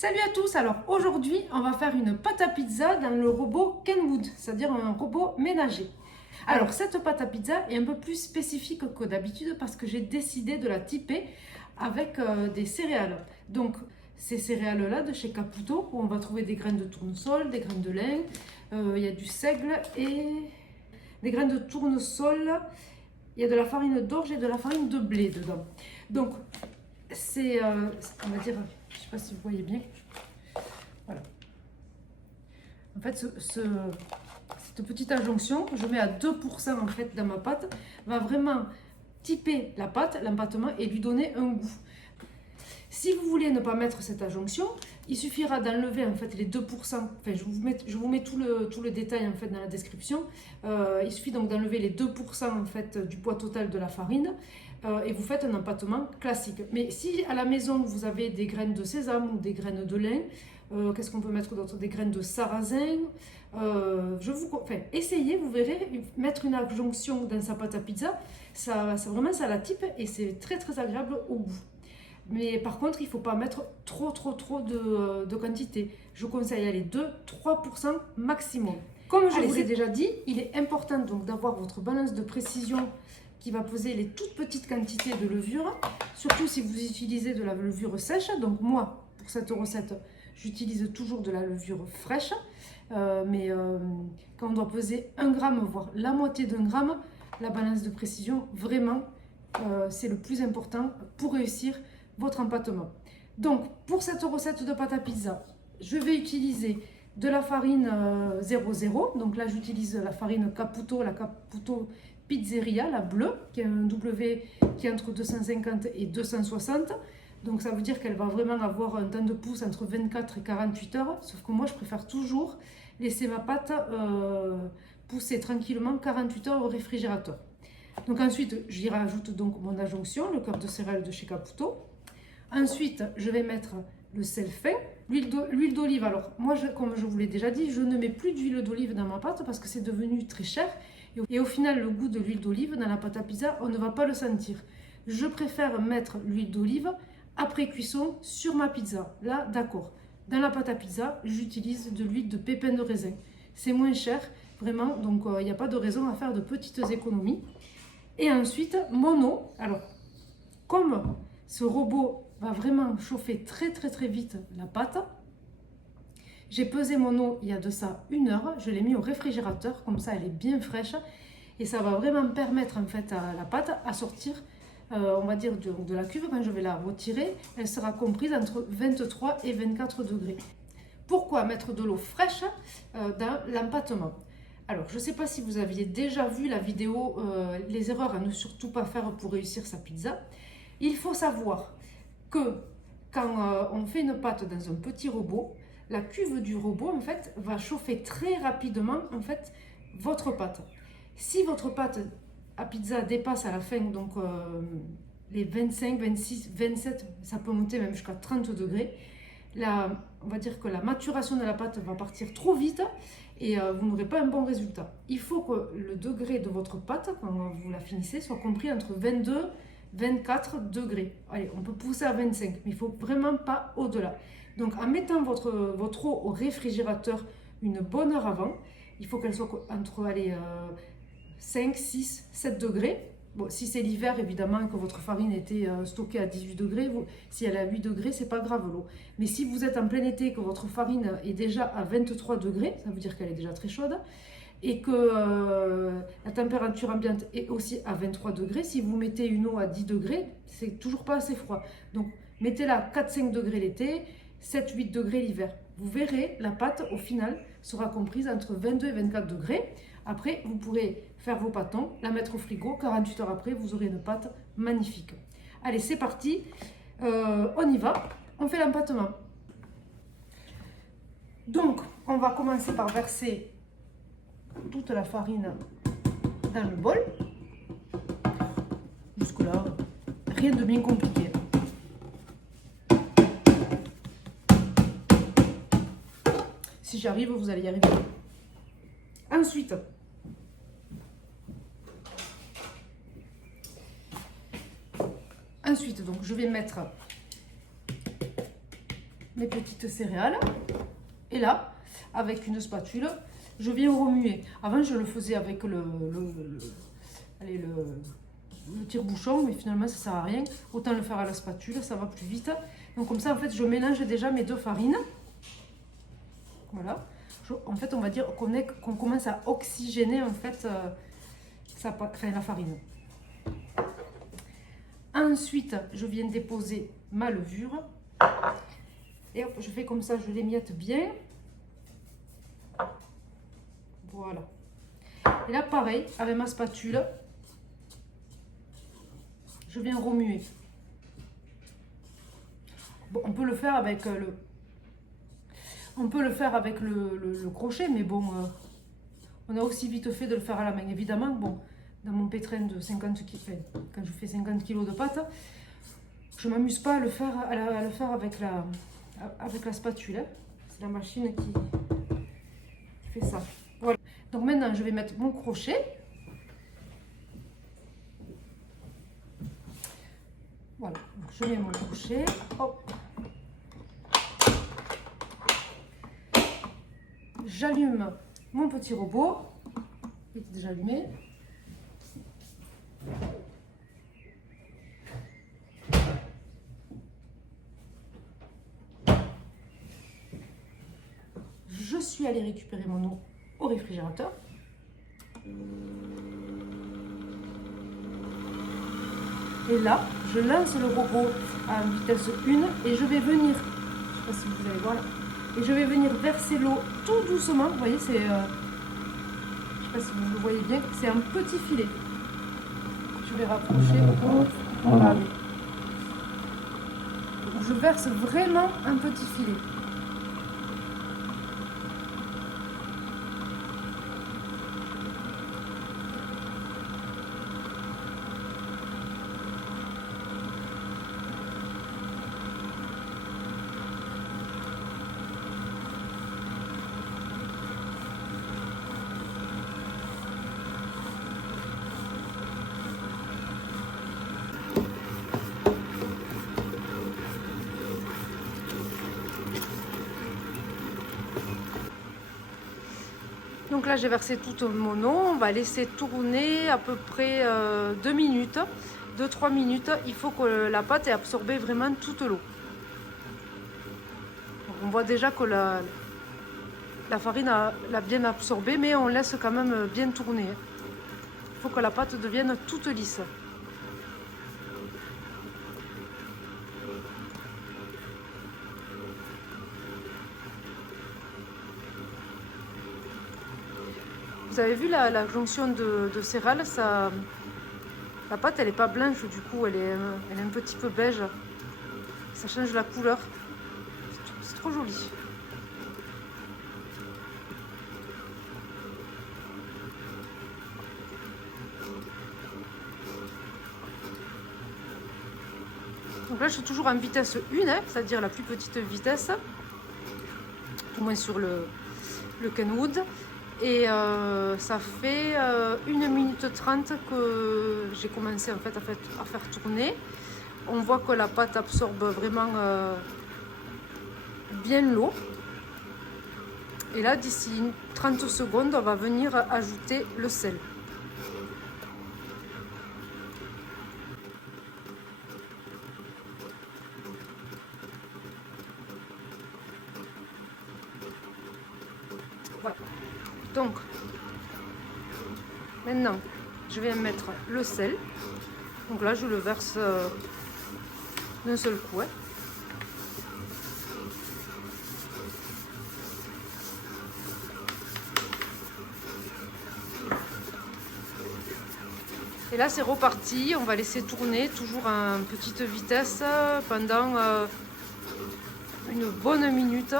Salut à tous, alors aujourd'hui on va faire une pâte à pizza dans le robot Kenwood, c'est-à-dire un robot ménager. Alors cette pâte à pizza est un peu plus spécifique que d'habitude parce que j'ai décidé de la typer avec des céréales. Donc ces céréales-là de chez Caputo où on va trouver des graines de tournesol, des graines de lin, il y a du seigle et des graines de tournesol, il y a de la farine d'orge et de la farine de blé dedans. Donc c'est, on va dire, je ne sais pas si vous voyez bien. Voilà. En fait, cette petite adjonction, je mets à 2% en fait dans ma pâte, va vraiment typer la pâte, l'empattement et lui donner un goût. Si vous voulez ne pas mettre cette adjonction, il suffira d'enlever en fait les 2%. Enfin, je vous mets tout le détail en fait dans la description. Il suffit donc d'enlever les 2% en fait du poids total de la farine et vous faites un empattement classique. Mais si à la maison vous avez des graines de sésame ou des graines de lin, qu'est-ce qu'on peut mettre d'autre? Des graines de sarrasin. Essayez, vous verrez, mettre une adjonction dans sa pâte à pizza, ça vraiment la type et c'est très très agréable au goût. Mais par contre, il ne faut pas mettre trop de quantité. Je conseille aller 2-3% maximum. Comme je vous ai déjà dit, il est important donc d'avoir votre balance de précision qui va peser les toutes petites quantités de levure, surtout si vous utilisez de la levure sèche. Donc moi, pour cette recette, j'utilise toujours de la levure fraîche. Quand on doit peser 1 gramme, voire la moitié d'1 gramme, la balance de précision, vraiment, c'est le plus important pour réussir votre empattement. Donc, pour cette recette de pâte à pizza, je vais utiliser de la farine 00. Donc là, j'utilise la farine Caputo, la Caputo Pizzeria, la bleue, qui a un W qui est entre 250 et 260. Donc ça veut dire qu'elle va vraiment avoir un temps de pousse entre 24 et 48 heures. Sauf que moi, je préfère toujours laisser ma pâte pousser tranquillement 48 heures au réfrigérateur. Donc ensuite, j'y rajoute donc mon adjonction, le cœur de céréales de chez Caputo. Ensuite, je vais mettre le sel fin, l'huile d'olive. Alors moi, comme je vous l'ai déjà dit, je ne mets plus d'huile d'olive dans ma pâte parce que c'est devenu très cher. Et au final, le goût de l'huile d'olive dans la pâte à pizza, on ne va pas le sentir. Je préfère mettre l'huile d'olive après cuisson sur ma pizza. Là, d'accord. Dans la pâte à pizza, j'utilise de l'huile de pépins de raisin. C'est moins cher, vraiment, donc il n'y a pas de raison à faire de petites économies. Et ensuite, mon eau. Alors, comme ce robot va vraiment chauffer très vite la pâte, j'ai pesé mon eau il y a de ça 1 heure, je l'ai mis au réfrigérateur, comme ça elle est bien fraîche et ça va vraiment permettre en fait à la pâte à sortir, on va dire de la cuve. Quand je vais la retirer, elle sera comprise entre 23 et 24 degrés. Pourquoi mettre de l'eau fraîche dans l'empattement? Alors, je ne sais pas si vous aviez déjà vu la vidéo les erreurs à ne surtout pas faire pour réussir sa pizza. Il faut savoir que quand on fait une pâte dans un petit robot, la cuve du robot en fait va chauffer très rapidement en fait votre pâte. Si votre pâte à pizza dépasse à la fin donc les 25, 26, 27, ça peut monter même jusqu'à 30 degrés, on va dire que la maturation de la pâte va partir trop vite et vous n'aurez pas un bon résultat. Il faut que le degré de votre pâte, quand vous la finissez, soit compris entre 22 24 degrés. Allez, on peut pousser à 25, mais il ne faut vraiment pas au-delà. Donc en mettant votre eau au réfrigérateur une bonne heure avant, il faut qu'elle soit entre 5, 6, 7 degrés. Bon, si c'est l'hiver, évidemment, que votre farine était stockée à 18 degrés, si elle est à 8 degrés, c'est pas grave l'eau. Mais si vous êtes en plein été, que votre farine est déjà à 23 degrés, ça veut dire qu'elle est déjà très chaude, et que la température ambiante est aussi à 23 degrés, si vous mettez une eau à 10 degrés, c'est toujours pas assez froid. Donc mettez-la 4-5 degrés l'été, 7-8 degrés l'hiver. Vous verrez, la pâte au final sera comprise entre 22 et 24 degrés. Après, vous pourrez faire vos pâtons, la mettre au frigo, 48 heures après, vous aurez une pâte magnifique. Allez, c'est parti, on y va, on fait l'empattement. Donc, on va commencer par verser toute la farine dans le bol. Jusque là, rien de bien compliqué. Si j'arrive, vous allez y arriver. Ensuite, donc, je vais mettre mes petites céréales. Et là, avec une spatule, je viens remuer. Avant, je le faisais avec le tire-bouchon, mais finalement, ça ne sert à rien. Autant le faire à la spatule, ça va plus vite. Donc comme ça, en fait, je mélange déjà mes deux farines. Voilà. En fait, on va dire qu'on commence à oxygéner en fait la farine. Ensuite, je viens déposer ma levure. Et hop, je fais comme ça, je l'émiette bien. Voilà. Et là, pareil, avec ma spatule, je viens remuer. Bon, on peut le faire avec le crochet, mais bon, on a aussi vite fait de le faire à la main. Évidemment, bon, dans mon pétrin de 50 kg, quand je fais 50 kg de pâte, je ne m'amuse pas à le faire, avec la spatule. Hein. C'est la machine qui fait ça. Voilà. Donc maintenant, je vais mettre mon crochet. Voilà, donc je mets mon crochet. Hop. J'allume mon petit robot. Il est déjà allumé. Je suis allée récupérer mon eau au réfrigérateur. Et là, je lance le robot à vitesse 1 et je vais venir, je ne sais pas si vous allez voir là, et je vais venir verser l'eau tout doucement. Vous voyez, c'est, je ne sais pas si vous le voyez bien, c'est un petit filet. Je vais rapprocher. Voilà. Je verse vraiment un petit filet. Donc là, j'ai versé toute mon eau. On va laisser tourner à peu près 2 minutes, 2-3 minutes. Il faut que la pâte ait absorbé vraiment toute l'eau. On voit déjà que la farine l'a bien absorbé, mais on laisse quand même bien tourner. Il faut que la pâte devienne toute lisse. Vous avez vu la jonction de céréales, la pâte elle n'est pas blanche, du coup elle est un petit peu beige. Ça change la couleur. C'est trop joli. Donc là je suis toujours en vitesse 1, hein, c'est-à-dire la plus petite vitesse, au moins sur le Kenwood. Et ça fait 1 minute 30 que j'ai commencé en fait, à faire tourner. On voit que la pâte absorbe vraiment bien l'eau. Et là, d'ici 30 secondes, on va venir ajouter le sel. Voilà. Donc, maintenant, je vais mettre le sel. Donc là, je le verse d'un seul coup. Hein. Et là, c'est reparti. On va laisser tourner toujours à petite vitesse pendant une bonne minute.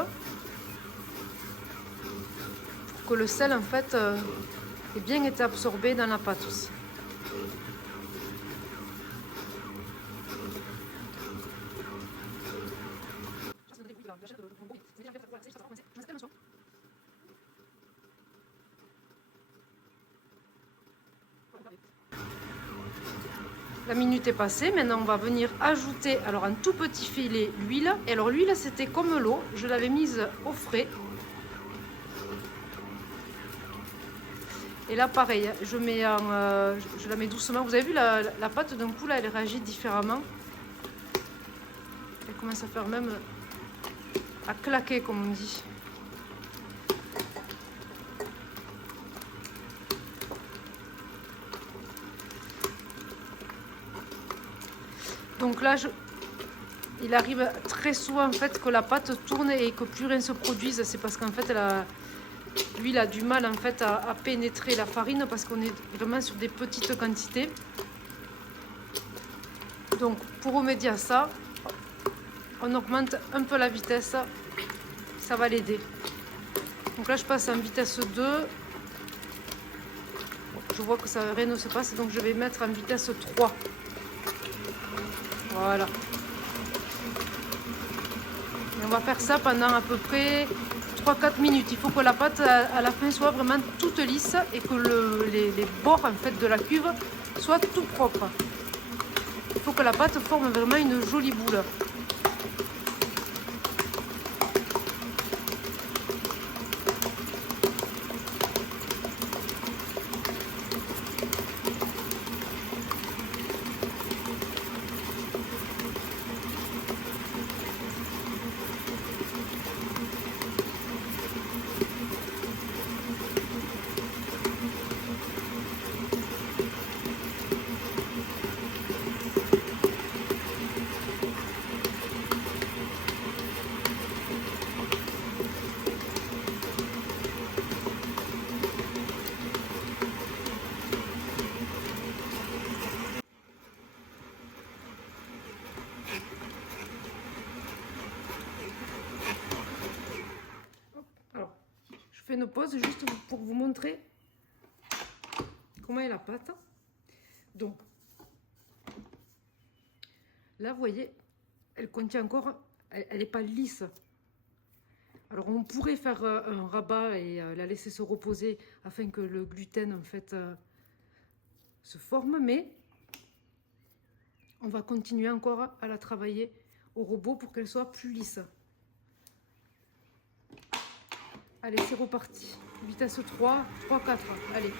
Pour que le sel, en fait, ait bien été absorbé dans la pâte aussi. La minute est passée. Maintenant, on va venir ajouter alors un tout petit filet l'huile. Et alors l'huile, c'était comme l'eau. Je l'avais mise au frais. Et là, pareil, je la mets doucement. Vous avez vu, la pâte, d'un coup, là, elle réagit différemment. Elle commence à faire même à claquer, comme on dit. Donc là, il arrive très souvent en fait que la pâte tourne et que plus rien se produise. C'est parce qu'en fait, l'huile a du mal en fait à pénétrer la farine parce qu'on est vraiment sur des petites quantités. Donc pour remédier à ça, on augmente un peu la vitesse. Ça va l'aider. Donc là, je passe en vitesse 2. Je vois que ça, rien ne se passe, donc je vais mettre en vitesse 3. Voilà. Et on va faire ça pendant à peu près 3-4 minutes. Il faut que la pâte à la fin soit vraiment toute lisse et que les bords en fait de la cuve soient tout propres. Il faut que la pâte forme vraiment une jolie boule. Je fais une pause juste pour vous montrer comment est la pâte. Donc là, vous voyez, elle contient encore, elle n'est pas lisse. Alors on pourrait faire un rabat et la laisser se reposer afin que le gluten en fait se forme, mais on va continuer encore à la travailler au robot pour qu'elle soit plus lisse. Allez, c'est reparti. Vitesse 3, 3, 4. Allez.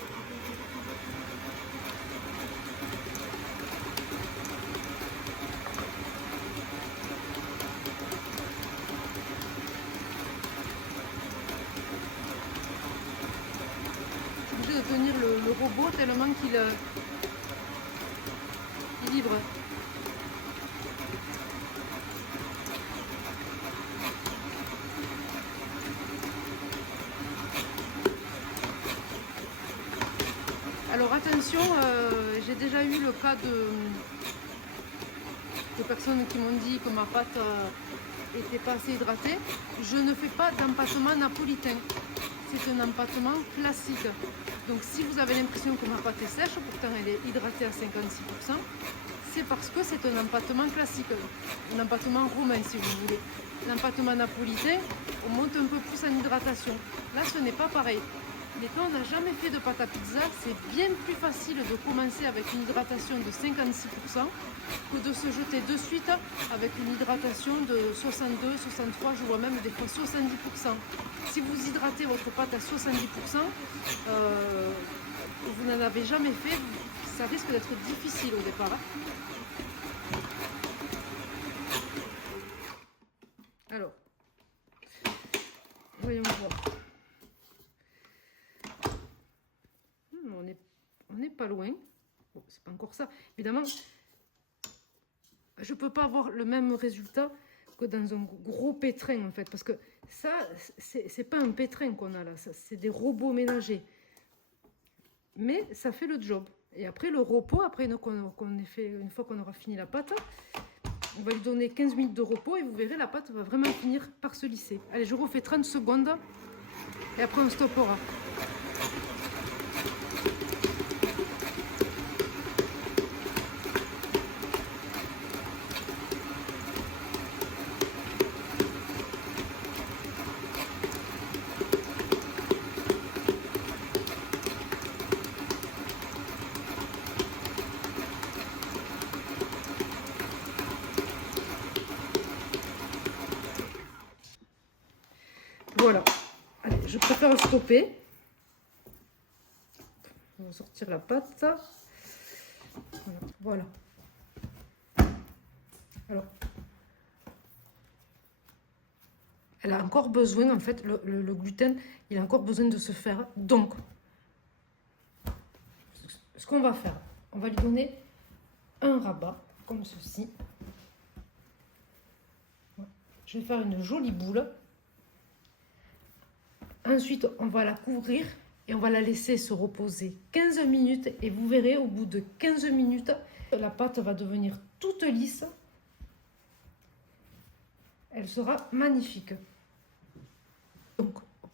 Je suis obligée de tenir le robot tellement qu'il vibre. Alors attention, j'ai déjà eu le cas de personnes qui m'ont dit que ma pâte était pas assez hydratée. Je ne fais pas d'empâtement napolitain, c'est un empâtement classique. Donc si vous avez l'impression que ma pâte est sèche, pourtant elle est hydratée à 56%, c'est parce que c'est un empâtement classique, un empâtement romain si vous voulez. L'empâtement napolitain, on monte un peu plus en hydratation. Là ce n'est pas pareil. Mais quand on n'a jamais fait de pâte à pizza, c'est bien plus facile de commencer avec une hydratation de 56% que de se jeter de suite avec une hydratation de 62, 63, je vois même des fois 70%. Si vous hydratez votre pâte à 70%, vous n'en avez jamais fait, ça risque d'être difficile au départ. Alors, voyons voir. On n'est pas loin. Bon, c'est pas encore ça. Évidemment, je peux pas avoir le même résultat que dans un gros pétrin en fait, parce que ça, c'est pas un pétrin qu'on a là, c'est des robots ménagers. Mais ça fait le job. Et après le repos, après une fois qu'on aura fini la pâte, on va lui donner 15 minutes de repos et vous verrez, la pâte va vraiment finir par se lisser. Allez, je refais 30 secondes et après on stoppera. je préfère stopper. On va sortir la pâte. Voilà. Alors, elle a encore besoin, en fait, le gluten, il a encore besoin de se faire. Donc, ce qu'on va faire, on va lui donner un rabat, comme ceci. Je vais faire une jolie boule. Ensuite, on va la couvrir et on va la laisser se reposer 15 minutes. Et vous verrez, au bout de 15 minutes, la pâte va devenir toute lisse. Elle sera magnifique. Donc, hop.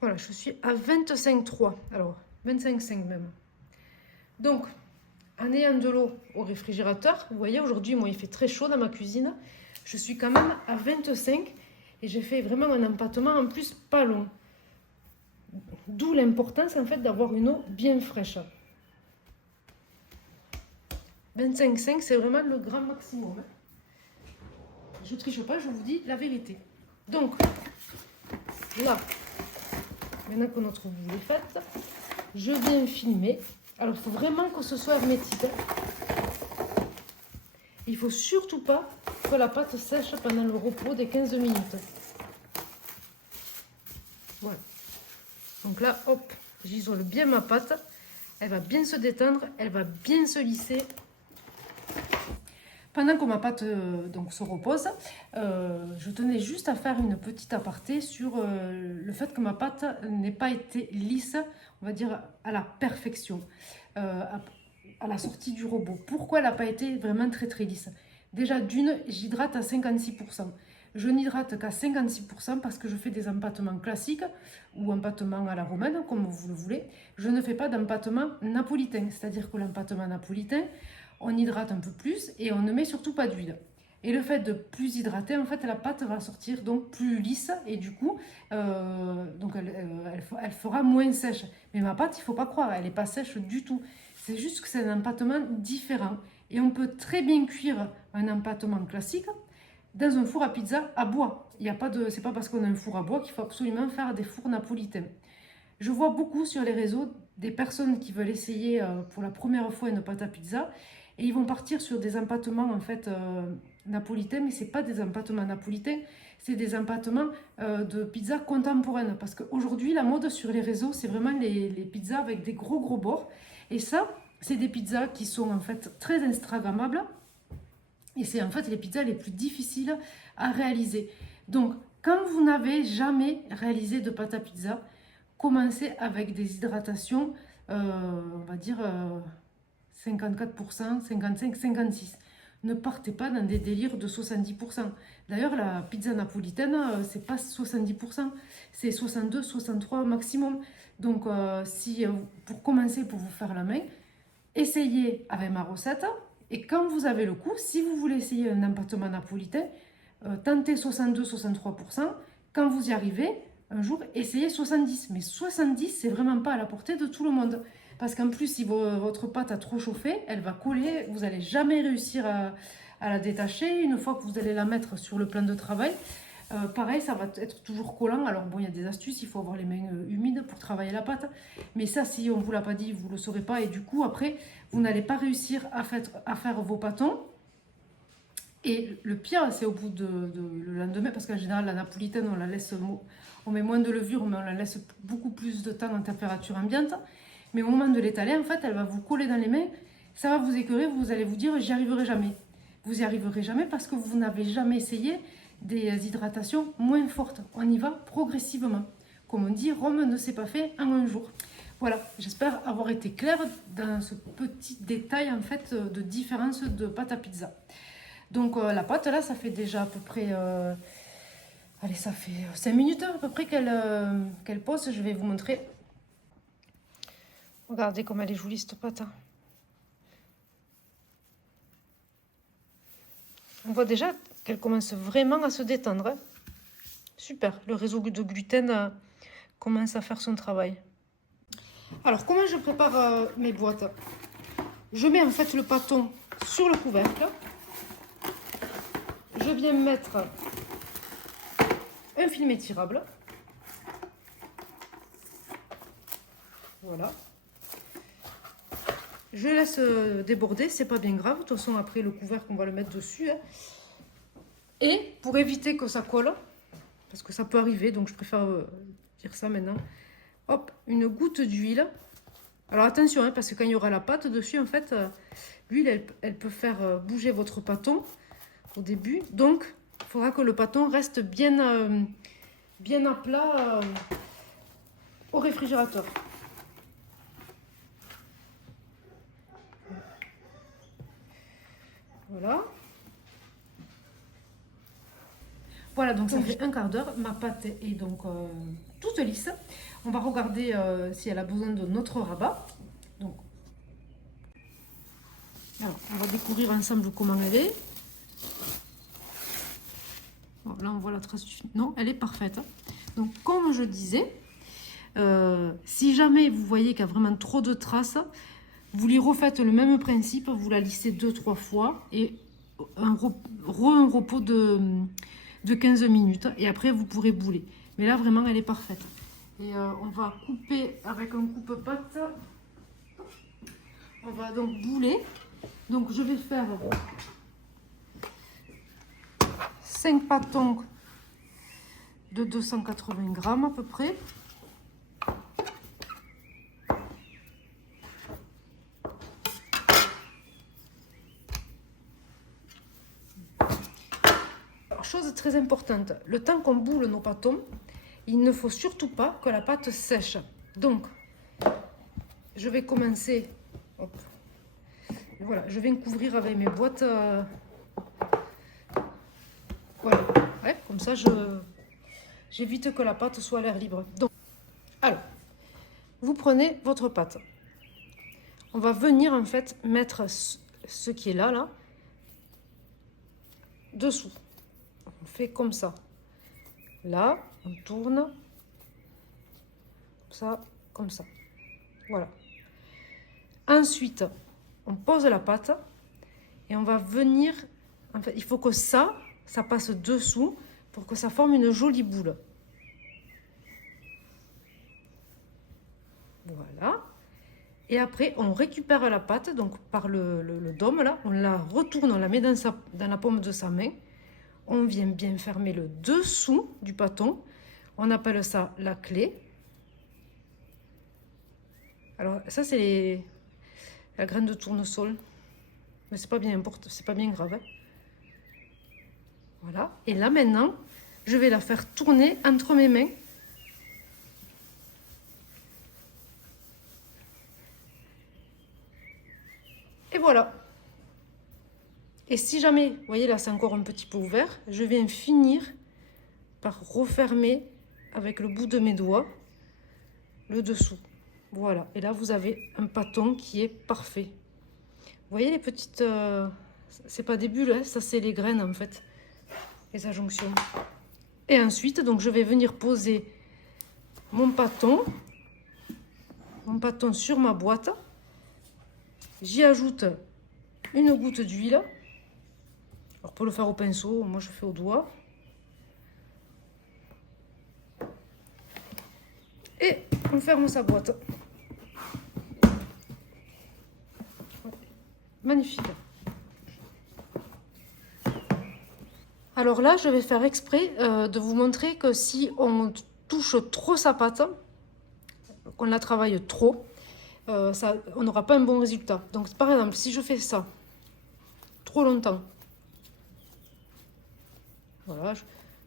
Voilà, je suis à 25,3. Alors, 25,5 même. Donc, en ayant de l'eau au réfrigérateur, vous voyez, aujourd'hui, moi, il fait très chaud dans ma cuisine. Je suis quand même à 25 et j'ai fait vraiment un empâtement en plus pas long. D'où l'importance, en fait, d'avoir une eau bien fraîche. 25,5, c'est vraiment le grand maximum. Je ne triche pas, je vous dis la vérité. Donc, là, maintenant que notre boule est faite, je viens filmer. Alors, il faut vraiment que ce soit hermétique. Il ne faut surtout pas que la pâte sèche pendant le repos des 15 minutes. Voilà. Donc là, hop, j'isole bien ma pâte. Elle va bien se détendre, elle va bien se lisser. Pendant que ma pâte donc, se repose, je tenais juste à faire une petite aparté sur le fait que ma pâte n'ait pas été lisse, on va dire à la perfection, à la sortie du robot. Pourquoi elle n'a pas été vraiment très très lisse? Déjà d'une, j'hydrate à 56%. Je n'hydrate qu'à 56% parce que je fais des empâtements classiques ou empâtements à la romaine, comme vous le voulez. Je ne fais pas d'empâtement napolitain, c'est-à-dire que l'empâtement napolitain, on hydrate un peu plus et on ne met surtout pas d'huile. Et le fait de plus hydrater, en fait, la pâte va sortir donc plus lisse et du coup, donc elle fera moins sèche. Mais ma pâte, il ne faut pas croire, elle n'est pas sèche du tout. C'est juste que c'est un empâtement différent. Et on peut très bien cuire un empâtement classique dans un four à pizza à bois. Il y a pas de, c'est pas parce qu'on a un four à bois qu'il faut absolument faire des fours napolitains. Je vois beaucoup sur les réseaux des personnes qui veulent essayer pour la première fois une pâte à pizza et ils vont partir sur des empâtements en fait napolitains, mais c'est pas des empâtements napolitains, c'est des empâtements de pizza contemporaine parce qu'aujourd'hui la mode sur les réseaux c'est vraiment les pizzas avec des gros bords et ça c'est des pizzas qui sont en fait très instagrammables et c'est en fait les pizzas les plus difficiles à réaliser. Donc quand vous n'avez jamais réalisé de pâte à pizza, commencez avec des hydratations, on va dire 54%, 55%, 56%. Ne partez pas dans des délires de 70%. D'ailleurs, la pizza napolitaine, c'est pas 70%, c'est 62, 63 maximum. Donc, si pour commencer, pour vous faire la main, essayez avec ma recette. Et quand vous avez le coup, si vous voulez essayer un empâtement napolitain, tentez 62, 63%. Quand vous y arrivez, un jour, essayez 70. Mais 70, c'est vraiment pas à la portée de tout le monde. Parce qu'en plus, si votre pâte a trop chauffé, elle va coller. Vous n'allez jamais réussir à la détacher. Une fois que vous allez la mettre sur le plan de travail, pareil, ça va être toujours collant. Alors bon, il y a des astuces. Il faut avoir les mains humides pour travailler la pâte. Mais ça, si on ne vous l'a pas dit, vous ne le saurez pas. Et du coup, après, vous n'allez pas réussir à faire vos pâtons. Et le pire, c'est au bout le lendemain, parce qu'en général, la napolitaine, on la laisse, on met moins de levure, mais on la laisse beaucoup plus de temps en température ambiante. Mais au moment de l'étaler, en fait, elle va vous coller dans les mains, ça va vous écœurer, vous allez vous dire, j'y arriverai jamais. Vous n'y arriverez jamais parce que vous n'avez jamais essayé des hydratations moins fortes. On y va progressivement. Comme on dit, Rome ne s'est pas fait en un jour. Voilà, j'espère avoir été claire dans ce petit détail, en fait, de différence de pâte à pizza. Donc la pâte là, ça fait déjà à peu près, allez, ça fait 5 minutes à peu près qu'elle pose. Je vais vous montrer. Regardez comme elle est jolie cette pâte. On voit déjà qu'elle commence vraiment à se détendre. Hein. Super, le réseau de gluten commence à faire son travail. Alors comment je prépare mes boîtes? Je mets en fait le pâton sur le couvercle. je viens mettre un film étirable. Voilà. Je laisse déborder, c'est pas bien grave. De toute façon, après le couvercle, on va le mettre dessus. Hein. Et pour éviter que ça colle, parce que ça peut arriver, donc je préfère dire ça maintenant. Hop, une goutte d'huile. Alors attention, hein, parce que quand il y aura la pâte dessus, en fait, l'huile, elle peut faire bouger votre pâton au début. Donc, il faudra que le pâton reste bien, bien à plat au réfrigérateur. Voilà. Voilà, donc ça fait un quart d'heure. Ma pâte est donc toute lisse. On va regarder si elle a besoin de notre rabat. Donc, alors, on va découvrir ensemble comment elle est. Bon, là, on voit la trace du... Non, elle est parfaite. Donc, comme je disais, si jamais vous voyez qu'il y a vraiment trop de traces, vous lui refaites le même principe. Vous la lissez 2-3 fois et un repos de 15 minutes. Et après, vous pourrez bouler. Mais là, vraiment, elle est parfaite. Et on va couper avec un coupe-pâte. On va donc bouler. Donc, je vais faire 5 pâtons de 280 grammes à peu près. Alors, chose très importante, le temps qu'on boule nos pâtons, il ne faut surtout pas que la pâte sèche. Donc, je vais commencer. Hop. Voilà, je vais couvrir avec mes boîtes. Voilà, ouais, comme ça, j'évite que la pâte soit à l'air libre. Donc, alors, vous prenez votre pâte. On va venir en fait mettre ce qui est là, dessous. On fait comme ça. Là, on tourne. Comme ça. Voilà. Ensuite, on pose la pâte et on va venir... En fait, il faut que ça passe dessous pour que ça forme une jolie boule. Voilà. Et après, on récupère la pâte, donc par le dôme, là, on la retourne, on la met dans la paume de sa main. On vient bien fermer le dessous du pâton. On appelle ça la clé. Alors, ça, c'est la graine de tournesol. Mais c'est pas bien important, c'est pas bien grave. Hein. Voilà. Et là, maintenant, je vais la faire tourner entre mes mains. Et voilà. Et si jamais, vous voyez là, c'est encore un petit peu ouvert, je viens finir par refermer avec le bout de mes doigts le dessous. Voilà. Et là, vous avez un pâton qui est parfait. Vous voyez les petites... c'est pas des bulles, hein, ça c'est les graines en fait. Les adjonctions. Et ensuite, donc je vais venir poser mon pâton sur ma boîte. J'y ajoute une goutte d'huile. Alors pour le faire au pinceau, moi je fais au doigt. Et on ferme sa boîte. Magnifique. Alors là, je vais faire exprès de vous montrer que si on touche trop sa pâte, qu'on la travaille trop, on n'aura pas un bon résultat. Donc par exemple, si je fais ça trop longtemps, voilà,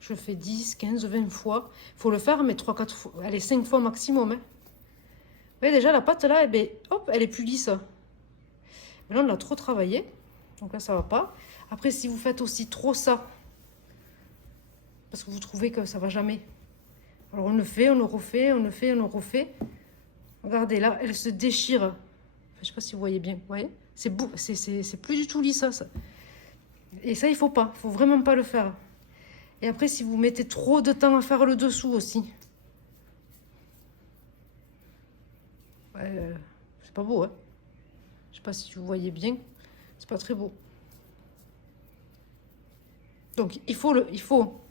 je fais 10, 15, 20 fois. Il faut le faire, mais 3, 4 fois, allez, 5 fois maximum. Hein. Vous voyez déjà, la pâte là, eh bien, hop, elle est plus lisse. Mais là, on l'a trop travaillé. Donc là, ça va pas. Après, si vous faites aussi trop ça, parce que vous trouvez que ça va jamais. Alors on le fait, on le refait, on le fait, on le refait. Regardez là, elle se déchire. Enfin, je sais pas si vous voyez bien. Vous voyez, c'est plus du tout lisse ça. Et ça, il faut pas. Il faut vraiment pas le faire. Et après, si vous mettez trop de temps à faire le dessous aussi. C'est pas beau, hein. Je sais pas si vous voyez bien. C'est pas très beau. Donc, il faut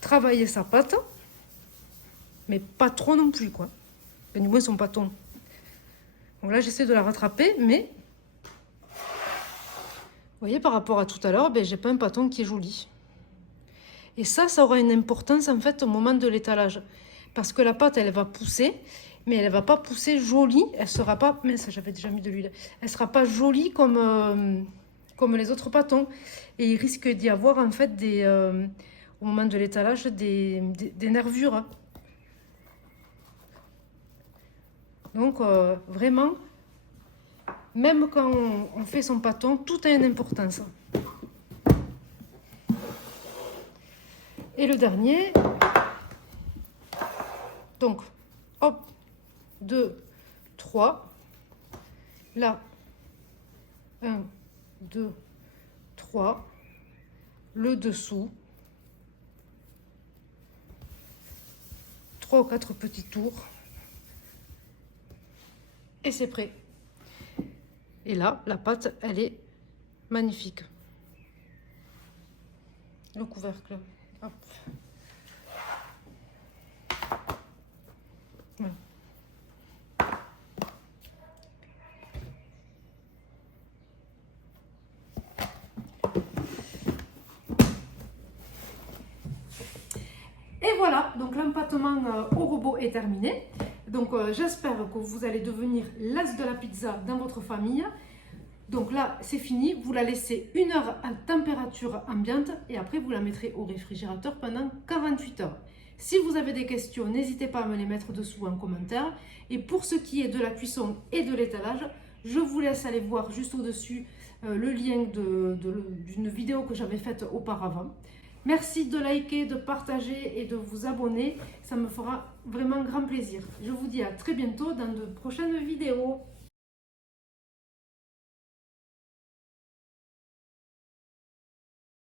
travailler sa pâte, mais pas trop non plus, quoi. Du moins, son pâton. Donc là, j'essaie de la rattraper, mais... Vous voyez, par rapport à tout à l'heure, ben, j'ai pas un pâton qui est joli. Et ça aura une importance, en fait, au moment de l'étalage. Parce que la pâte, elle va pousser, mais elle va pas pousser jolie. Elle sera pas... Mais ça, j'avais déjà mis de l'huile. Elle sera pas jolie comme les autres pâtons. Et il risque d'y avoir, en fait, au moment de l'étalage, des nervures. Donc, vraiment, même quand on fait son pâton, tout a une importance. Et le dernier, donc, hop, 2, 3, là, 1, 2, 3, le dessous, 3 ou 4 petits tours, et c'est prêt. Et là, la pâte, elle est magnifique. Le couvercle, hop. Voilà. Et voilà, donc l'empattement au robot est terminé. Donc j'espère que vous allez devenir l'as de la pizza dans votre famille. Donc là, c'est fini. Vous la laissez 1 heure à température ambiante et après vous la mettrez au réfrigérateur pendant 48 heures. Si vous avez des questions, n'hésitez pas à me les mettre dessous en commentaire. Et pour ce qui est de la cuisson et de l'étalage, je vous laisse aller voir juste au-dessus le lien d'une vidéo que j'avais faite auparavant. Merci de liker, de partager et de vous abonner. Ça me fera vraiment grand plaisir. Je vous dis à très bientôt dans de prochaines vidéos.